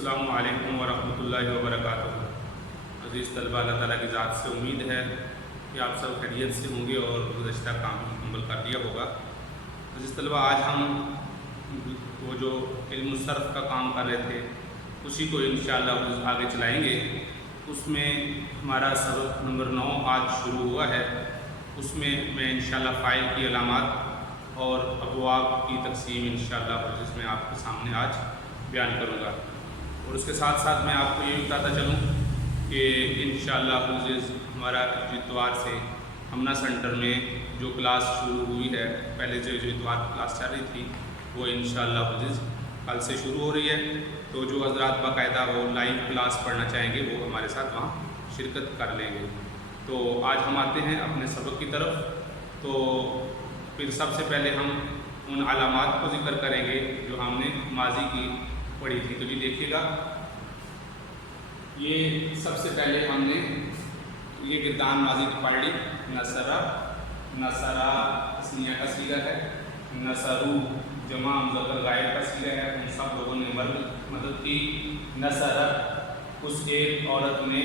السلام علیکم ورحمۃ اللہ وبرکاتہ۔ عزیز طلبہ، اللہ تعالیٰ کی ذات سے امید ہے کہ آپ سب خیریت سے ہوں گے اور گزشتہ کام مکمل کر لیا ہوگا۔ عزیز طلبہ، آج ہم وہ جو علم الصرف کا کام کر رہے تھے اسی کو انشاءاللہ آگے چلائیں گے۔ اس میں ہمارا سبق نمبر 9 آج شروع ہوا ہے۔ اس میں انشاءاللہ فاعل کی علامات اور ابواب کی تقسیم انشاءاللہ جس میں آپ کے سامنے آج بیان کروں گا، اور اس کے ساتھ ساتھ میں آپ کو یہ بتاتا چلوں کہ انشاءاللہ ہمارا اتوار سے ہمنا سینٹر میں جو کلاس شروع ہوئی ہے، پہلے جو اتوار کی کلاس چل رہی تھی وہ انشاءاللہ کل سے شروع ہو رہی ہے۔ تو جو حضرات باقاعدہ وہ لائیو کلاس پڑھنا چاہیں گے وہ ہمارے ساتھ وہاں شرکت کر لیں گے۔ تو آج ہم آتے ہیں اپنے سبق کی طرف۔ تو پھر سب سے پہلے ہم ان علامات کو ذکر کریں گے جو ہم نے ماضی کی پڑھی تھی۔ تو جی دیکھیے گا، یہ سب سے پہلے ہم نے یہ گردان ماضی کی پڑھ لی۔ نصرہ تسنیہ کا صیغہ ہے، نصرو جمع مذکر غائب کا صیغہ ہے، ان سب لوگوں نے مدد کی۔ نصرت اس ایک عورت نے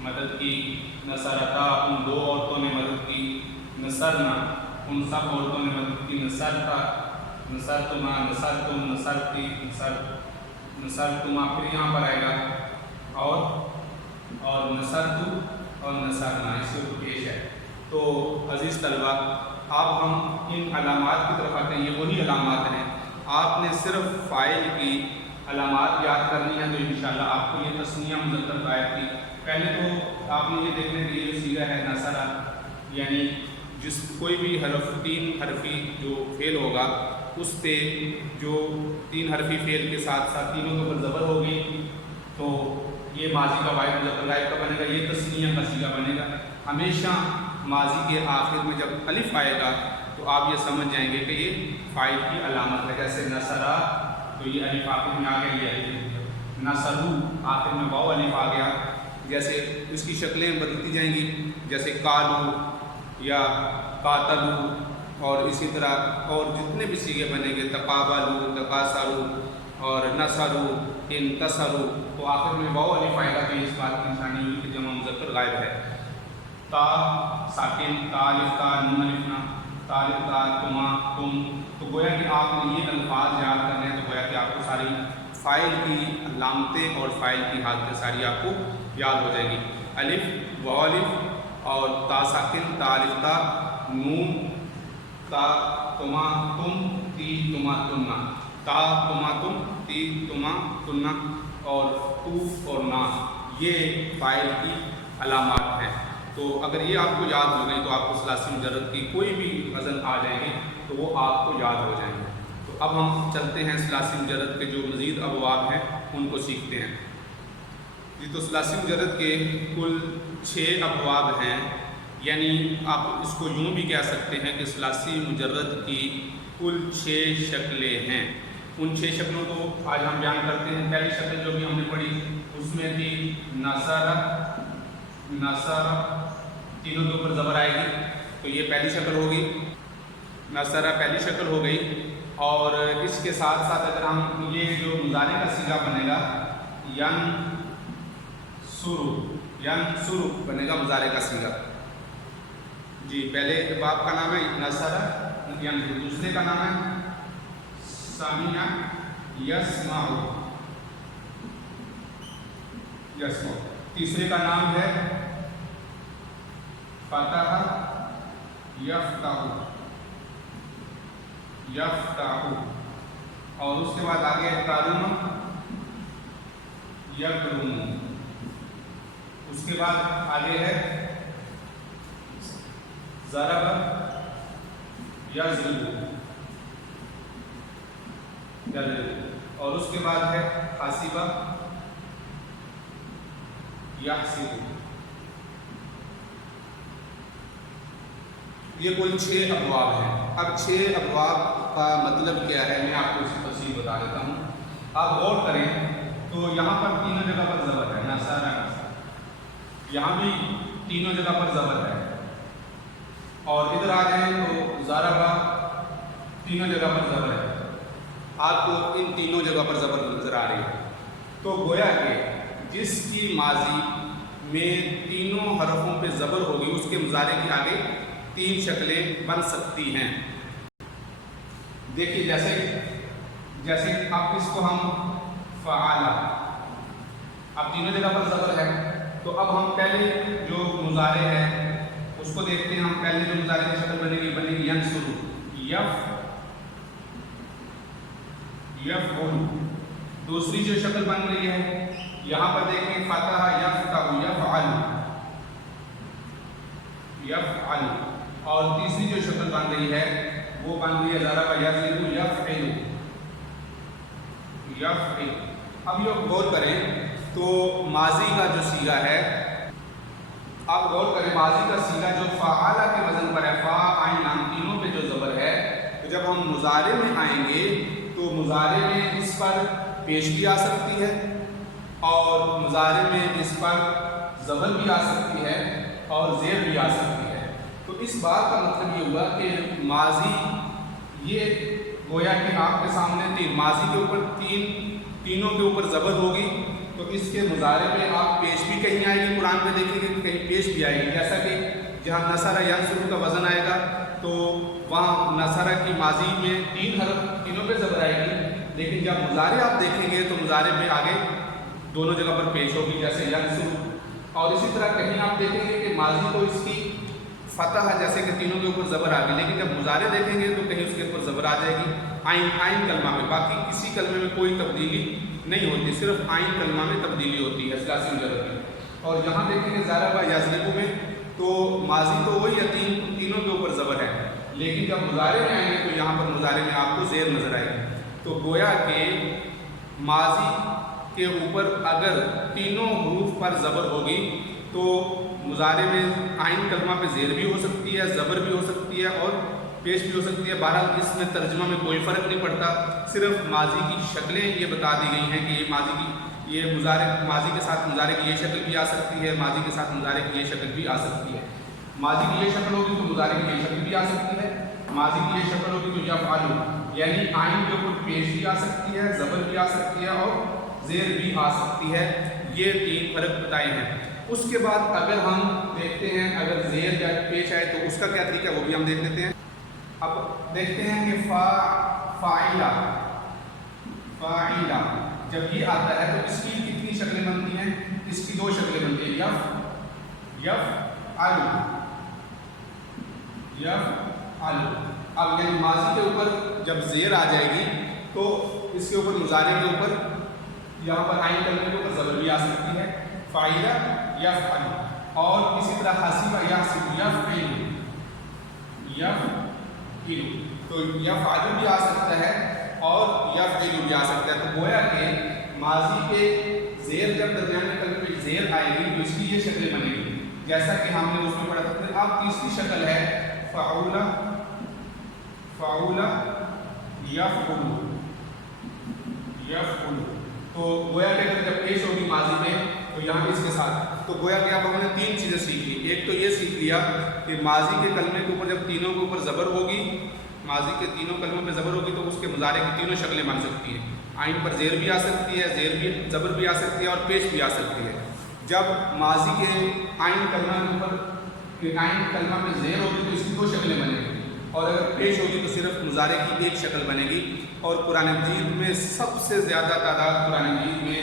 مدد کی، نصرتا ان دو عورتوں نے مدد کی، نصرنا ان سب عورتوں نے مدد کی، نصرتا نصرتما نصرتم نصرتی نصرتما، پھر یہاں پر آئے گا اور نصرتو اور نصرنا، اس کو پیش ہے۔ تو عزیز طلبہ، اب ہم ان علامات کی طرف آتے ہیں۔ یہ وہی علامات ہیں، آپ نے صرف فاعل کی علامات یاد کرنی ہے۔ تو انشاءاللہ آپ کو یہ تسنیہ مذکر غائب کی پہلے تو آپ نے یہ دیکھنا کہ یہ جو صیغہ ہے نصرہ، یعنی جس کوئی بھی حرف 3 حرفی جو فعل ہوگا اس پہ جو 3 حرفی فعل کے ساتھ ساتھ تینوں کے اوپر زبر ہوگی تو یہ ماضی کا واحد مذکر غائب کا بنے گا، یہ تسنیہ کا صیغہ بنے گا۔ ہمیشہ ماضی کے آخر میں جب الف آئے گا تو آپ یہ سمجھ جائیں گے کہ یہ فاعل کی علامت ہے۔ جیسے نصرہ تو یہ الف آخر میں آ گیا، یہ الف، نصرو آخر میں واو الف آ گیا۔ جیسے اس کی شکلیں بدلتی جائیں گی، جیسے کالو یا قاتلو، اور اسی طرح اور جتنے بھی صیغے بنیں گے، تقابلو، تقاصرو اور نصرو، انتصرو، تو آخر میں واو الف آئے گا تو اس بات کی نشانی ہوئی کہ جمع مذکر غائب ہے۔ تا ساکن، تا الف تا، نون الف نا، تا الف تا، تما تم، تو گویا کہ آپ نے یہ الفاظ یاد کرنے ہیں، تو گویا کہ آپ کو ساری فاعل کی علامتیں اور فاعل کی حالتیں ساری آپ کو یاد ہو جائیں گی۔ الف، واو الف اور تا ساکن، تا الف تا، نون، تا تما تم، تی تما تننا، تا تما تم، تی تما تننا، اور تو اور نا، یہ فاعل کی علامات ہیں۔ تو اگر یہ آپ کو یاد ہو گئی تو آپ کو ثلاثی مجرد کی کوئی بھی وزن آ جائیں گے تو وہ آپ کو یاد ہو جائیں گے۔ تو اب ہم چلتے ہیں ثلاثی مجرد کے جو مزید ابواب ہیں ان کو سیکھتے ہیں۔ جی تو ثلاثی مجرد کے کل 6 ابواب ہیں، یعنی آپ اس کو یوں بھی کہہ سکتے ہیں کہ ثلاثی مجرد کی کل 6 شکلیں ہیں۔ ان 6 شکلوں کو آج ہم بیان کرتے ہیں۔ پہلی شکل جو بھی ہم نے پڑھی اس میں تھی نصرہ، تینوں کے اوپر زبر آئے گی، تو یہ پہلی شکل ہوگی، نصرہ پہلی شکل ہو گئی۔ اور اس کے ساتھ ساتھ اگر ہم یہ جو مضارع کا صیغہ بنے گا ینصرو بنے گا مضارع کا صیغہ۔ جی پہلے باب کا نام ہے نصرہ، دوسرے کا نام ہے سمع یسمع، تیسرے کا نام ہے فتح یفتح، اور اس کے بعد آگے کرم یکرم، اس کے بعد آگے ہے ضرب یضرب، اور اس کے بعد ہے حاسب یحسب۔ یہ کل 6 ابواب ہیں۔ اب 6 ابواب کا مطلب کیا ہے میں آپ کو اس کی تفصیل بتا دیتا ہوں۔ آپ غور کریں تو یہاں پر تینوں جگہ پر زبر ہے، نصرہ، یہاں بھی تینوں جگہ پر زبر ہے، اور ادھر آ جائیں تو ضربہ تینوں جگہ پر زبر ہے۔ آپ کو ان تینوں جگہ پر زبر نظر آ رہی ہے۔ تو گویا کہ جس کی ماضی میں تینوں حرفوں پہ زبر ہوگی اس کے مضارع کی آگے 3 شکلیں بن سکتی ہیں۔ دیکھیے جیسے اب اس کو ہم فعال، اب تینوں جگہ پر زبر ہے، تو اب ہم پہلے جو مضارع ہے اس کو دیکھتے ہیں۔ ہم پہلے جو مضارع کی شکل بنے گی ینصر، یفعل۔ دوسری جو شکل بن رہی ہے یہاں پر دیکھیں فتح، یفتح، یفعل۔ اور تیسری جو شکل بن رہی ہے وہ بن رہی ہے ضرب، یضرب، یفعل۔ اب یہ غور کریں تو ماضی کا جو صیغہ ہے، اب غور کریں ماضی کا صیغہ جو فعالہ کے وزن پر ہے، فا عین لام تینوں پہ جو زبر ہے، تو جب ہم مضارع میں آئیں گے تو مضارع میں اس پر پیش بھی آ سکتی ہے اور مضارع میں اس پر زبر بھی آ سکتی ہے اور زیر بھی آ سکتی ہے۔ تو اس بات کا مطلب یہ ہوا کہ ماضی، یہ گویا کہ آپ کے سامنے ماضی کے اوپر تینوں کے اوپر زبر ہوگی، تو اس کے مضارع میں آپ پیش بھی کہیں آئے گی، قرآن میں دیکھیں گے کہیں پیش بھی آئے گی، جیسا کہ جہاں نصر ینصر کا وزن آئے گا تو وہاں نصر کی ماضی میں 3 حرف تینوں پہ زبر آئے گی، لیکن جب مضارع آپ دیکھیں گے تو مضارع میں آگے دونوں جگہ پر پیش ہوگی، جیسے ینصر۔ اور اسی طرح کہیں آپ دیکھیں گے کہ ماضی کو اس کی فتح ہے، جیسے کہ تینوں کے اوپر زبر آ گئی، لیکن جب مضارع دیکھیں گے تو کہیں اس کے اوپر زبر آ جائے گی عین کلمہ میں، باقی کسی کلمے میں کوئی تبدیلی نہیں ہوتی، صرف عین کلمہ میں تبدیلی ہوتی ہے ثلاثی مجرد میں۔ اور یہاں دیکھیں گے ضرب یضرب میں تو ماضی تو وہی ہے، تینوں کے اوپر زبر ہے، لیکن جب مضارع میں آئیں گے تو یہاں پر مضارع میں آپ کو زیر نظر آئے گی۔ تو گویا کہ ماضی کے اوپر اگر تینوں حروف پر زبر ہوگی تو مضارع میں عین کلمہ پہ زیر بھی ہو سکتی ہے، زبر بھی ہو سکتی ہے اور پیش بھی ہو سکتی ہے۔ بہرحال اس میں ترجمہ میں کوئی فرق نہیں پڑتا، صرف ماضی کی شکلیں یہ بتا دی گئی ہیں کہ یہ ماضی کے ساتھ مضارع کی یہ شکل بھی آ سکتی ہے، ماضی کے ساتھ مضارع کی یہ شکل بھی آ سکتی ہے۔ ماضی کی یہ شکل ہوگی تو مضارع کی یہ شکل بھی آ سکتی ہے، ماضی کی یہ شکل ہوگی تو یفعل، یعنی عین کے اوپر پیش بھی آ سکتی ہے، زبر بھی آ سکتی ہے اور زیر بھی آ سکتی ہے۔ یہ 3 فرق بتائے ہیں۔ اس کے بعد اگر ہم دیکھتے ہیں اگر زیر یا پیش آئے تو اس کا کیا طریقہ ہے وہ بھی ہم دیکھ لیتے ہیں۔ اب دیکھتے ہیں کہ فاعلہ جب یہ آتا ہے تو اس کی کتنی شکلیں بنتی ہیں؟ اس کی 2 شکلیں بنتی ہیں، یفعل۔ اب یعنی ماضی کے اوپر جب زیر آ جائے گی تو اس کے اوپر مضارع کے اوپر یہاں پر عین کلمے کے اوپر زبر بھی آ سکتی ہے، فاعلہ یفعل۔ اور اسی طرح حسیبہ یحسب، یفعل، تو یفعل بھی آ سکتا ہے اور یفعل بھی آ سکتا ہے۔ تو گویا کہ ماضی کے زیر جب درمیانے کلمے پہ زیر آئے گی تو اس کی یہ شکلیں بنے گی، جیسا کہ ہم نے اس میں پڑھا تھا۔ اب تیسری شکل ہے فعول، یفعل۔ تو گویا کہ جب پیش ہوگی ماضی میں تو یہاں اس کے ساتھ، تو گویا کہ اب ہم نے 3 چیزیں سیکھ لی۔ ایک تو یہ سیکھ لیا کہ ماضی کے کلمے کے اوپر جب تینوں کے اوپر زبر ہوگی، ماضی کے تینوں کلموں پہ زبر ہوگی تو اس کے مضارع کی تینوں شکلیں بن سکتی ہیں، عین پر زیر بھی آ سکتی ہے، زبر بھی آ سکتی ہے اور پیش بھی آ سکتی ہے۔ جب ماضی کے عین کلمہ کے اوپر عین کلمہ پہ زیر ہوگی تو اس کی 2 شکلیں بنے گی، اور اگر پیش ہوگی تو صرف مضارع کی 1 شکل بنے گی۔ اور قرآن مجید میں سب سے زیادہ تعداد قرآن مجید میں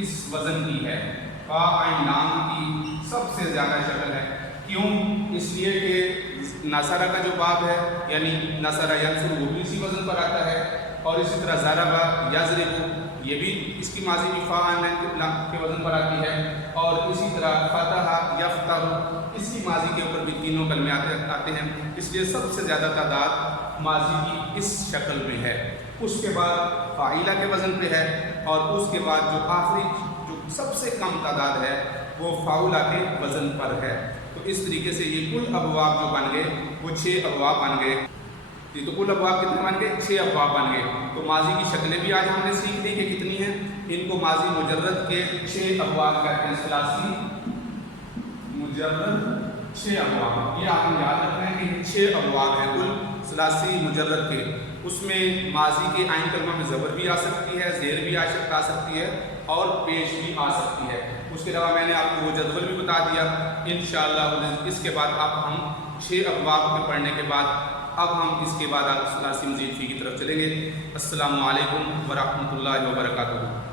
اس وزن کی ہے، فا عین لام کی سب سے زیادہ شکل ہے۔ کیوں؟ اس لیے کہ نصر کا جو باب ہے یعنی نصر ینصر وہ بھی اسی وزن پر آتا ہے، اور اسی طرح ضرب یضرب یہ بھی اس کی ماضی کی فا عین کے وزن پر آتی ہے، اور اسی طرح فتح یفتح اس کی ماضی کے اوپر بھی تینوں کلمے آتے ہیں، اس لیے سب سے زیادہ تعداد ماضی کی اس شکل میں ہے۔ اس کے بعد فاعلہ کے وزن پہ ہے، اور اس کے بعد جو آخری جو سب سے کم تعداد ہے وہ فاعلہ کے وزن پر ہے۔ تو اس طریقے سے یہ کل ابواب جو بن گئے وہ 6 ابواب بن گئے۔ تو کل ابواب کتنے بن گئے؟ 6 ابواب بن گئے۔ تو ماضی کی شکلیں بھی آج ہم نے سیکھ لی کہ کتنی ہیں، ان کو ماضی مجرد کے 6 ابواب کہتے ہیں، ثلاثی مجرد 6 ابواب۔ یہ آپ نے یاد رکھنا ہے کہ 6 ابواب ہیں کل ثلاثی مجرد کے۔ اس میں ماضی کے عین کلمہ میں زبر بھی آ سکتی ہے، زیر بھی آ سکتی ہے اور پیش بھی آ سکتی ہے۔ اس کے علاوہ میں نے آپ کو وہ جدول بھی بتا دیا۔ انشاءاللہ اس کے بعد اب ہم 6 ابواب کے پڑھنے کے بعد اب ہم اس کے بعد ثلاثی مزید فی کی طرف چلیں گے۔ السلام علیکم ورحمۃ اللہ وبرکاتہ۔